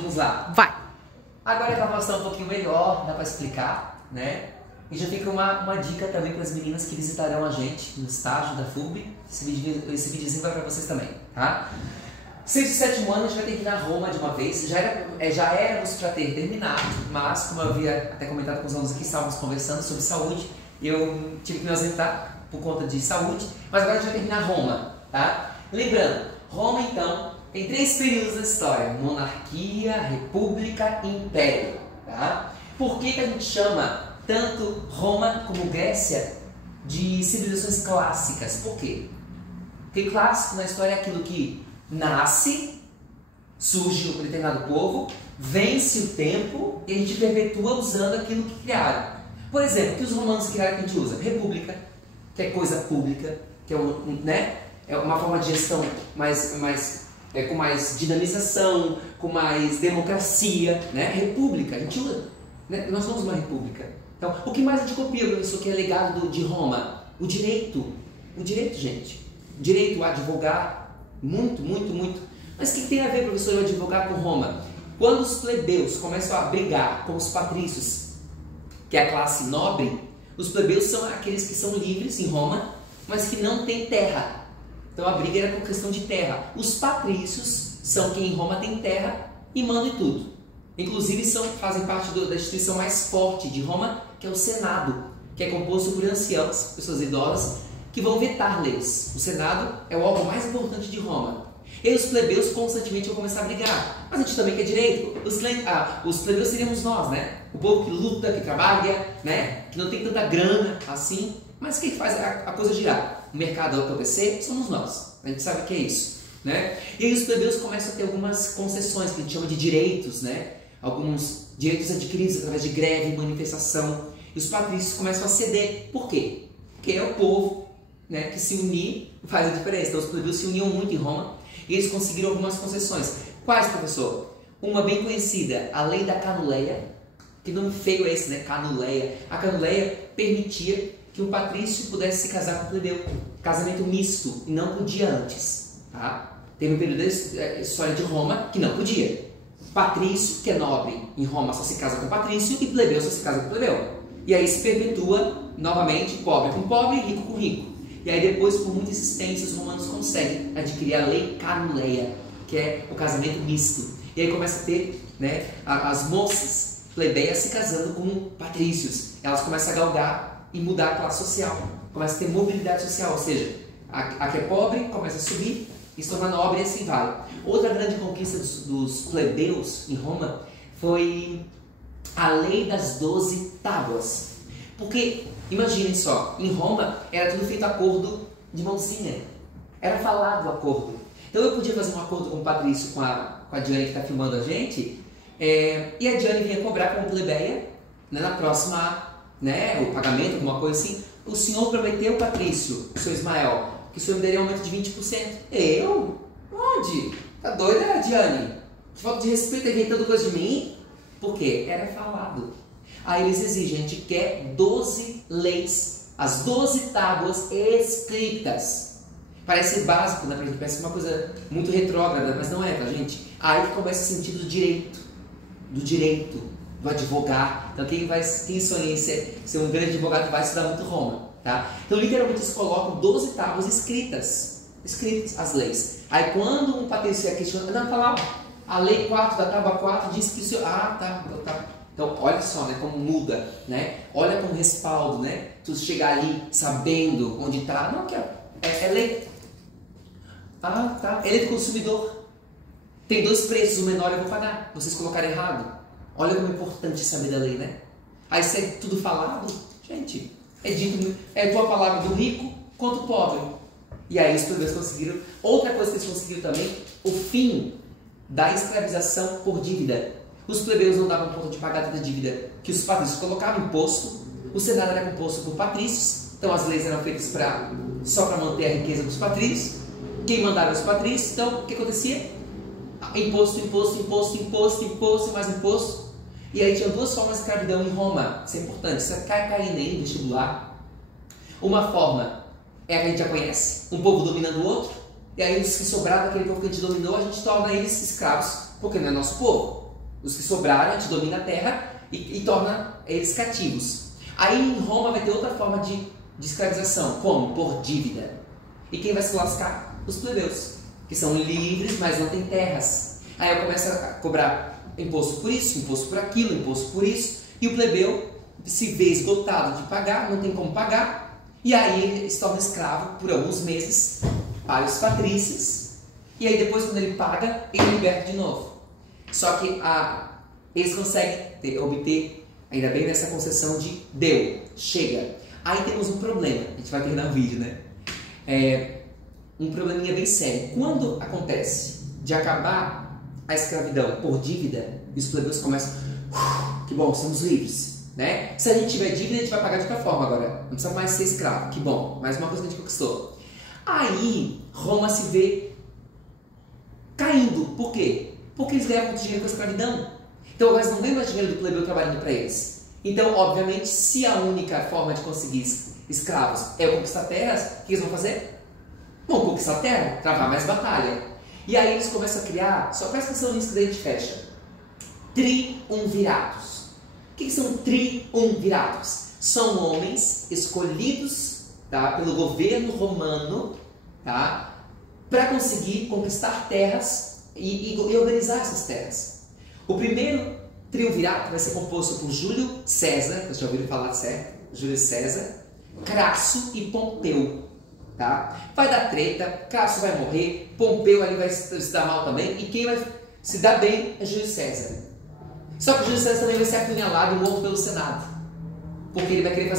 Vamos lá. Vai! Agora para mostrar um pouquinho melhor, dá para explicar, né? E já fica uma dica também para as meninas que visitarão a gente no estágio da FURB. Esse videozinho vai para vocês também, tá? 6 e 7 ano a gente vai ter que ir na Roma de uma vez. Já éramos para ter terminado, mas como eu havia até comentado com os alunos aqui, estávamos conversando sobre saúde, eu tive que me ausentar por conta de saúde, mas agora a gente vai terminar Roma, tá? Lembrando, Roma então tem 3 períodos da história: monarquia, república e império, tá? Por que a gente chama tanto Roma como Grécia de civilizações clássicas? Por quê? Porque clássico na história é aquilo que nasce, surge um determinado povo, vence o tempo e a gente perpetua usando aquilo que criaram. Por exemplo, o que os romanos criaram que a gente usa? República, que é coisa pública, que é uma forma de gestão com mais dinamização, com mais democracia, né? República, a gente usa, né? Nós somos uma república. Então, o que mais a gente copia, professor, que é legado de Roma? O direito, gente. Direito a advogar, muito. Mas o que tem a ver, professor, eu advogar com Roma? Quando os plebeus começam a brigar com os patrícios, que é a classe nobre, os plebeus são aqueles que são livres em Roma, mas que não têm terra. Então a briga era por questão de terra. Os patrícios são quem em Roma tem terra e mandam em tudo. Inclusive fazem parte da instituição mais forte de Roma, que é o Senado, que é composto por anciãos, pessoas idosas, que vão vetar leis. O Senado é o órgão mais importante de Roma. E os plebeus constantemente vão começar a brigar. Mas a gente também quer direito. Os plebeus seríamos nós, né? O povo que luta, que trabalha, né? Que não tem tanta grana assim. Mas quem faz a coisa girar? O mercado acontecer somos nós. A gente sabe o que é isso, né? E aí os plebeus começam a ter algumas concessões, que a gente chama de direitos, né? Alguns direitos adquiridos através de greve, manifestação. E os patrícios começam a ceder. Por quê? Porque é o povo, né, que se unir faz a diferença. Então os plebeus se uniam muito em Roma e eles conseguiram algumas concessões. Quais, professor? Uma bem conhecida, a lei da canuleia. Que nome feio é esse, né? Canuleia. A canuleia permitia que um patrício pudesse se casar com o plebeu. Casamento misto, e não podia antes, tá? Teve um período da história de Roma que não podia. Patrício, que é nobre em Roma, só se casa com patrício, e plebeu só se casa com plebeu. E aí se perpetua novamente pobre com pobre e rico com rico. E aí depois, por muita insistência, os romanos conseguem adquirir a lei canuleia, que é o casamento misto. E aí começa a ter, né, as moças plebeias se casando com patrícios. Elas começam a galgar e mudar a classe social. Começa a ter mobilidade social, ou seja, a que é pobre começa a subir e se torna nobre e assim vai. Outra grande conquista dos plebeus em Roma foi a lei das 12 tábuas. Porque, imaginem só, em Roma era tudo feito acordo de mãozinha. Era falado o acordo. Então eu podia fazer um acordo com o Patrício, com a Diane que está filmando a gente, e a Diane vinha cobrar como plebeia, né, na próxima, né, o pagamento, alguma coisa assim. O senhor prometeu, Patrício, o senhor Ismael, que o senhor me daria um aumento de 20%. Eu? Onde? Tá doida, Diane? Que falta de respeito, inventando coisa de mim? Por quê? Era falado. Aí eles exigem, a gente quer 12 leis, as 12 tábuas escritas. Parece básico, né? Parece uma coisa muito retrógrada, mas não é, tá, gente? Aí que começa o sentido do direito, do advogar. Então quem sonha em ser um grande advogado vai estudar muito Roma, tá? Então literalmente eles colocam 12 tábuas escritas, as leis. Aí quando um patrício ia questionar, não, tá lá, a lei 4 da tábua 4 diz que o senhor... Ah, tá. Então, olha só, né, como muda, né? Olha como respaldo, né? Tu chegar ali sabendo onde está. Não, aqui, ó, é lei. Ah, tá. Ele é do consumidor. Tem 2 preços, o menor eu vou pagar. Vocês colocaram errado. Olha como é importante saber da lei, né? Aí se é tudo falado, gente, é tua palavra do rico quanto do pobre. E aí os plebeus conseguiram. Outra coisa que eles conseguiram também, o fim da escravização por dívida. Os plebeus não davam conta de pagar toda a dívida que os patrícios colocavam imposto. O Senado era composto por patrícios, então as leis eram feitas só para manter a riqueza dos patrícios. Quem mandava os patrícios, então o que acontecia? Imposto, mais imposto. E aí tinha 2 formas de escravidão em Roma. Isso é importante, isso cai caindo aí no vestibular. Uma forma é a que a gente já conhece, um povo dominando o outro, e aí os que sobraram daquele povo que a gente dominou, a gente torna eles escravos, porque não é nosso povo. os que sobraram, a gente domina a terra e torna eles cativos. Aí em Roma vai ter outra forma de escravização, como? Por dívida. E quem vai se lascar? Os plebeus, que são livres, mas não têm terras. Aí eu começo a cobrar imposto por isso, imposto por aquilo, imposto por isso, e o plebeu se vê esgotado de pagar, não tem como pagar, e aí ele se torna escravo por alguns meses para os patrícios, e aí depois quando ele paga, ele liberta de novo. Só que eles conseguem obter, ainda bem nessa concessão de deu, chega. Aí temos um problema, a gente vai terminar o vídeo, né? Um probleminha bem sério. Quando acontece de acabar a escravidão por dívida, e os plebeus começam, que bom, somos livres, né? Se a gente tiver dívida, a gente vai pagar de outra forma agora, não precisa mais ser escravo, que bom, mais uma coisa que a gente conquistou. Aí Roma se vê caindo, por quê? Porque eles ganham muito dinheiro com a escravidão. Então agora eles não ganham mais dinheiro do plebeu trabalhando para eles. Então, obviamente, se a única forma de conseguir escravos é conquistar terras, o que eles vão fazer? Vão conquistar terra, travar mais batalha. E aí eles começam a criar, só presta atenção nisso que daí a gente fecha, triunviratos. O que são triunviratos? São homens escolhidos, tá, pelo governo romano, tá, para conseguir conquistar terras e organizar essas terras. O primeiro triunvirato vai ser composto por Júlio César, vocês já ouviram falar certo? Júlio César, Crasso e Pompeu. Tá? Vai dar treta, Crasso vai morrer, Pompeu ali vai se dar mal também, e quem vai se dar bem é Júlio César. Só que Júlio César também vai ser apunhalado e morto pelo Senado, porque ele vai querer fazer